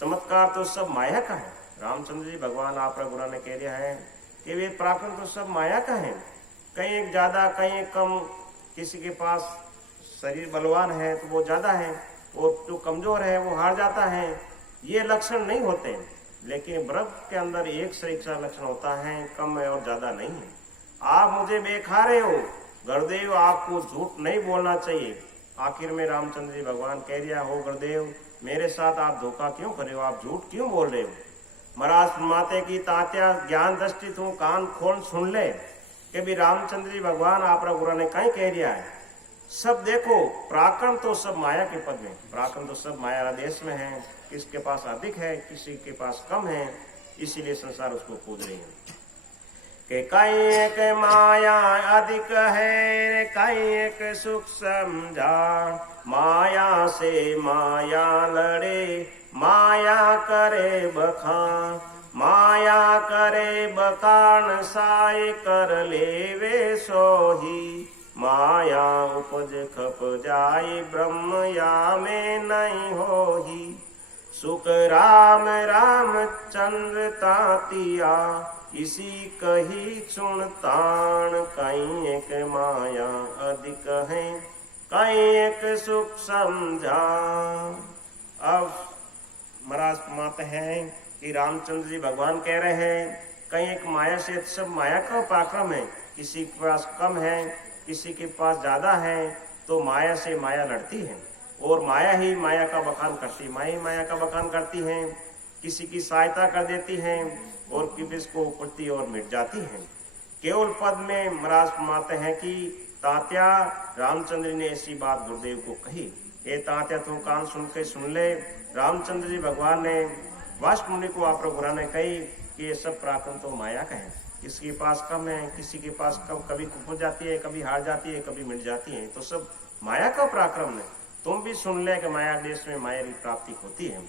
चमत्कार तो सब माया का है। रामचंद्र जी भगवान आप गुरु ने कह दिया है कि वे पराक्रम तो सब माया का है। कहीं एक ज्यादा कहीं एक कम, किसी के पास शरीर बलवान है तो वो ज्यादा है, और जो कमजोर है वो हार जाता है। ये लक्षण नहीं होते, लेकिन ब्रह्म के अंदर एक से एक लक्षण होता है, कम है और ज्यादा नहीं है। आप मुझे बेखा रहे हो गुरुदेव, आपको झूठ नहीं बोलना चाहिए। आखिर में रामचंद्र जी भगवान कह दिया हो गुरुदेव मेरे साथ आप धोखा क्यों कर रहे हो, आप झूठ क्यों बोल रहे हो। महाराज माते की तात्या ज्ञान दृष्टि तू कान खोल सुन ले कि भी रामचंद्र जी भगवान आप गुरु ने कहीं कह दिया है। सब देखो पराक्रम तो सब माया के पद में, पराक्रम तो सब माया देश में है। किसके पास अधिक है किसी के पास कम है, इसीलिए संसार उसको कूद रहे हैं कि कहीं एक माया अधिक है कहीं एक सुख समझा। माया से माया लड़े माया करे बखान, माया करे बखान साई कर लेवे सोही। माया उपज खप जाई ब्रह्म या में नहीं होही। सुख राम राम चंद्र तातिया इसी कही चुनतान। कहीं एक माया अधिक है कहीं एक सुख समझा। अब महाराज मात है कि रामचंद्र जी भगवान कह रहे हैं कहीं एक माया से सब माया का पराक्रम है, किसी के पास कम है किसी के पास ज्यादा है, तो माया से माया लड़ती है और माया ही माया का बखान करती है, माया ही माया का बखान करती है। किसी की सहायता कर देती है और किसी को उपड़ती और मिट जाती है। केवल पद में महाराज माते हैं कि तात्या रामचंद्र ने ऐसी बात गुरुदेव को कही। ये तात्या तू कान सुन के सुन ले, रामचंद्र जी भगवान ने वाष्ट मुनि को आप गुरु ने कही कि ये सब पराक्रम तो माया का है, किसी के पास कम है किसी के पास कम, कभी कुछ जाती है कभी हार जाती है कभी मिट जाती है, तो सब माया का पराक्रम है। तुम भी सुन ले कि माया देश में माया की प्राप्ति होती है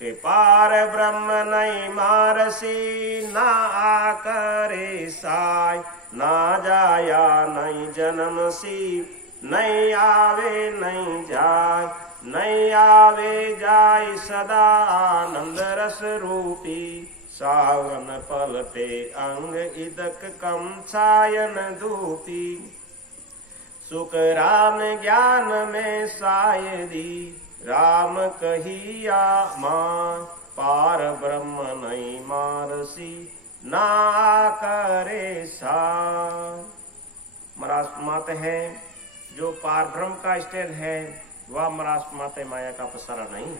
कि पार ब्रह्म नहीं मारसी ना आकरे साय। ना जाया नहीं जन्म सी नहीं आवे नहीं जाय। नहीं आवे जाय सदा आनंद रस रूपी। सावन पलटे अंग इदक कम छायन धूपी। सुख राम ज्ञान में सायदी राम कहिया मान। पार ब्रह्म नहीं मारसी ना करे सार। महाराज माते है जो पार ब्रह्म का स्टेज है वह महाराज माते माया का पसारा नहीं है।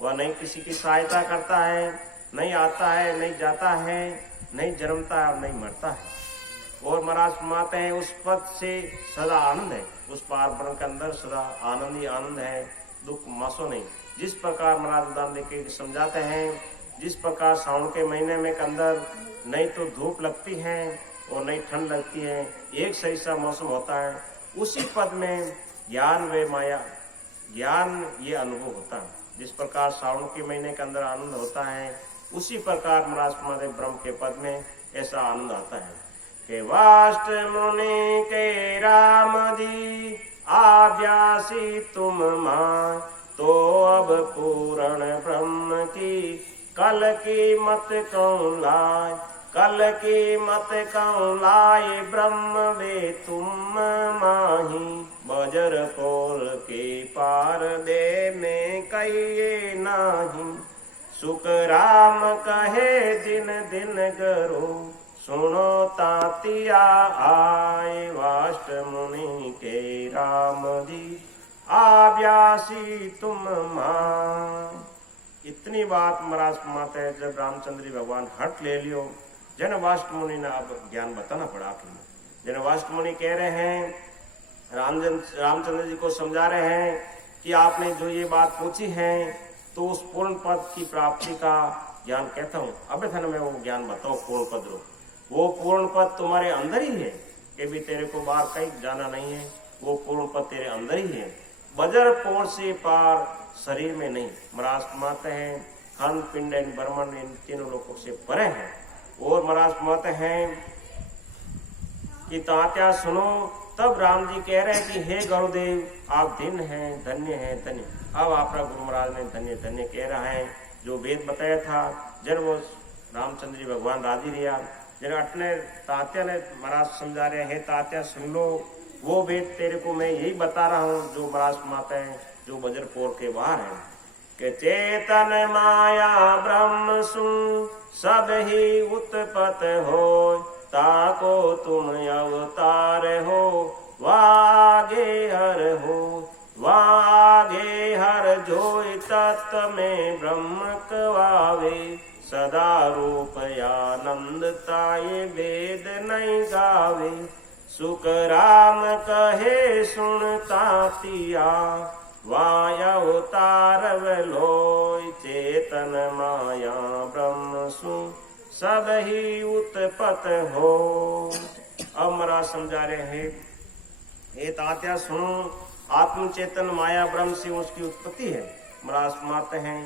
वह नहीं किसी की सहायता करता है, नहीं आता है नहीं जाता है, नहीं जन्मता है और नहीं मरता है। और महाराज माते हैं उस पद से सदा आनंद है, उस पार ब्रह्म के अंदर सदा आनंद ही आनंद है, दुख मासो नहीं। जिस प्रकार महाराज उदाहरण देके समझाते हैं, जिस प्रकार सावन के महीने में के अंदर नहीं तो धूप लगती है और नहीं ठंड लगती है, एक सही सा मौसम होता है, उसी पद में ज्ञान व माया ज्ञान ये अनुभव होता है। जिस प्रकार सावन के महीने के अंदर आनंद होता है, उसी प्रकार महाराज महादेव ब्रह्म के पद में ऐसा आनंद आता है कि वाष्ट मुनि के राम जी आव्यासी तुम मां। तो अब पूर्ण ब्रह्म की कल की मत कौन लाए। कल की मत कौन लाए ब्रह्म वे तुम माही। बजर पोल के पार दे में कहिए नाही। सुख राम कहे दिन दिन करो सुनो तातिया आए। वाष्ट मुनि के राम जी आव्यासी तुम मां। इतनी बात महाराज माते हैं जब रामचंद्र जी भगवान हट ले लियो, जन वाष्ट मुनि ने अब ज्ञान बताना पड़ा। जन वाष्ट मुनि कह रहे हैं रामचंद्र जी को समझा रहे हैं कि आपने जो ये बात पूछी है तो उस पूर्ण पद की प्राप्ति का ज्ञान कहता हूँ। अब थन मैं वो ज्ञान बताओ पूर्ण पद रो। वो पूर्ण पद तुम्हारे अंदर ही है कि भी तेरे को बाहर कहीं जाना नहीं है, वो पूर्ण पद तेरे अंदर ही है। बजर पोर से पार शरीर में नहीं। महाराज माते हैं खंड पिंड ब्रह्मंड इन तीनों लोगों से परे हैं। और महाराज माते हैं कि तात्या सुनो। तब राम जी कह रहे हैं कि हे गुरुदेव आप दिन हैं धन्य हैं धन्य। अब आपका गुरु महाराज ने धन्य धन्य कह रहा है जो वेद बताया था जन वो रामचंद्र जी भगवान राजी रिया जन अटने तात्या ने महाराज समझा रहे हैं तात्या सुन लो वो वेद तेरे को मैं यही बता रहा हूँ जो महाराज माता है जो बजरपुर के बाहर है कि चेतन माया ब्रह्म सुन सब ही उत्पत हो ताको तुम अवतार हो वागे हर हो वागे हर जोई तत्व में ब्रह्म कवावे सदा रूप आनंदताये वेद नहीं गावे सुख राम कहे सुनता तिया वाया अवतार लोय चेतन माया ब्रह्म सु सब ही उत्पत हो। अब महाराज समझा रहे हैं हे तात्या सुनो आत्म चेतन माया ब्रह्म से उसकी उत्पत्ति है। महाराज मानते हैं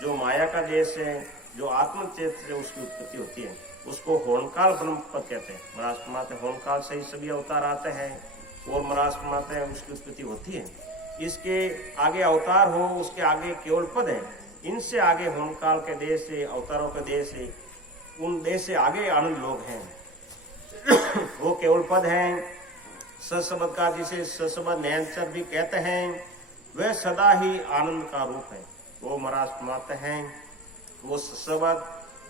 जो माया का देश है जो आत्म चेतन से उसकी उत्पत्ति होती है उसको होनकाल ब्रह्म पद कहते हैं। महाराज माते होनकाल से ही सभी अवतार आते हैं और महाराज माते हैं उसकी उत्पत्ति होती है। इसके आगे अवतार हो उसके आगे केवल पद है। इनसे आगे होनकाल के देश से अवतारों के देश से उन देश से आगे आनंद लोग हैं वो केवल पद हैं। सशब्द का जिसे सशब्द नयनचर भी कहते हैं वह सदा ही आनंद का रूप है। वो महाराज माते हैं वो सशब्द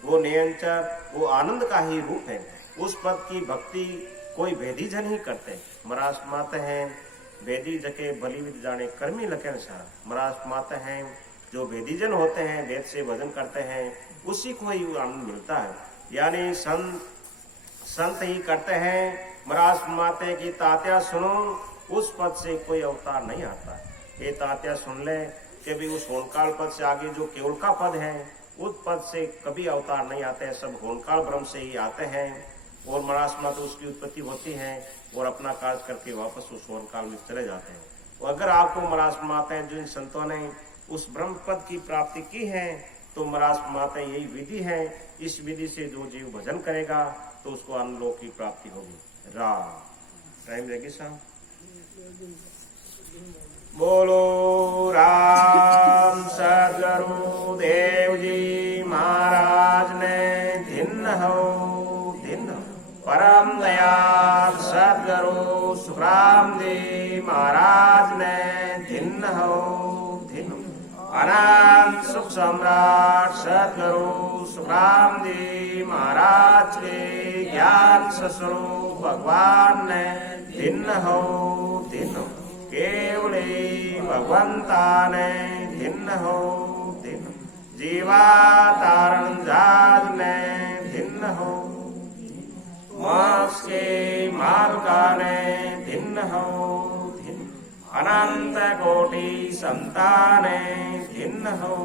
वो नयनचर वो आनंद का ही रूप है। उस पद की भक्ति कोई भेदी जन ही करते। महाराज माते हैं वेदी जके बलिविद जाने कर्मी लखे सारा। महाराज माते हैं जो वेदीजन होते हैं वेद से भजन करते हैं उसी को ही आनंद मिलता है। यानी संत ही करते हैं। महाराज माते की तात्या सुनो उस पद से कोई अवतार नहीं आता। ये तात्या सुन ले कि भी उस होनकाल पद से आगे जो केवल का पद है उस पद से कभी अवतार नहीं आते हैं। सब होनकाल ब्रह्म से ही आते हैं और महाराज माते उसकी उत्पत्ति होती है और अपना कार्य करके वापस उस होनकाल में चले जाते हैं। और अगर आपको महाराज माते जिन संतों ने उस ब्रह्म पद की प्राप्ति की है तो महाराज माते यही विधि है। इस विधि से जो जीव भजन करेगा तो उसको अनलोक की प्राप्ति होगी। राम टाइम रहेगी साहब। बोलो राम सदगुरु देव जी महाराज ने धिन्न हो धिन्न परम दयाल सदगुरु सुखराम जी महाराज ने धिन्न हो धिन्न अनंत सुख सम्राट सदगुरु सुखराम जी महाराज के ज्ञान स्वरूप भगवान ने धिन्न हो धिन्न केवले भगवंता ने धिन्न हो धिन्न जीवा तारण जाज ने धिन्न हो मोक्ष के मार्गा ने धिन्न हो धिन्न अनंत कोटि संताने धिन्न हो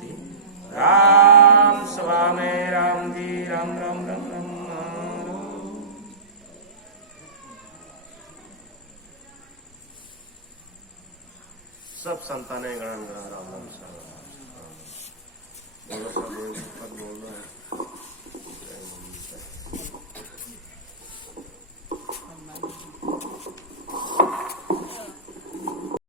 धिन्न राम सभा में राम जी राम राम राम राम। सब संतानें गण राम राम।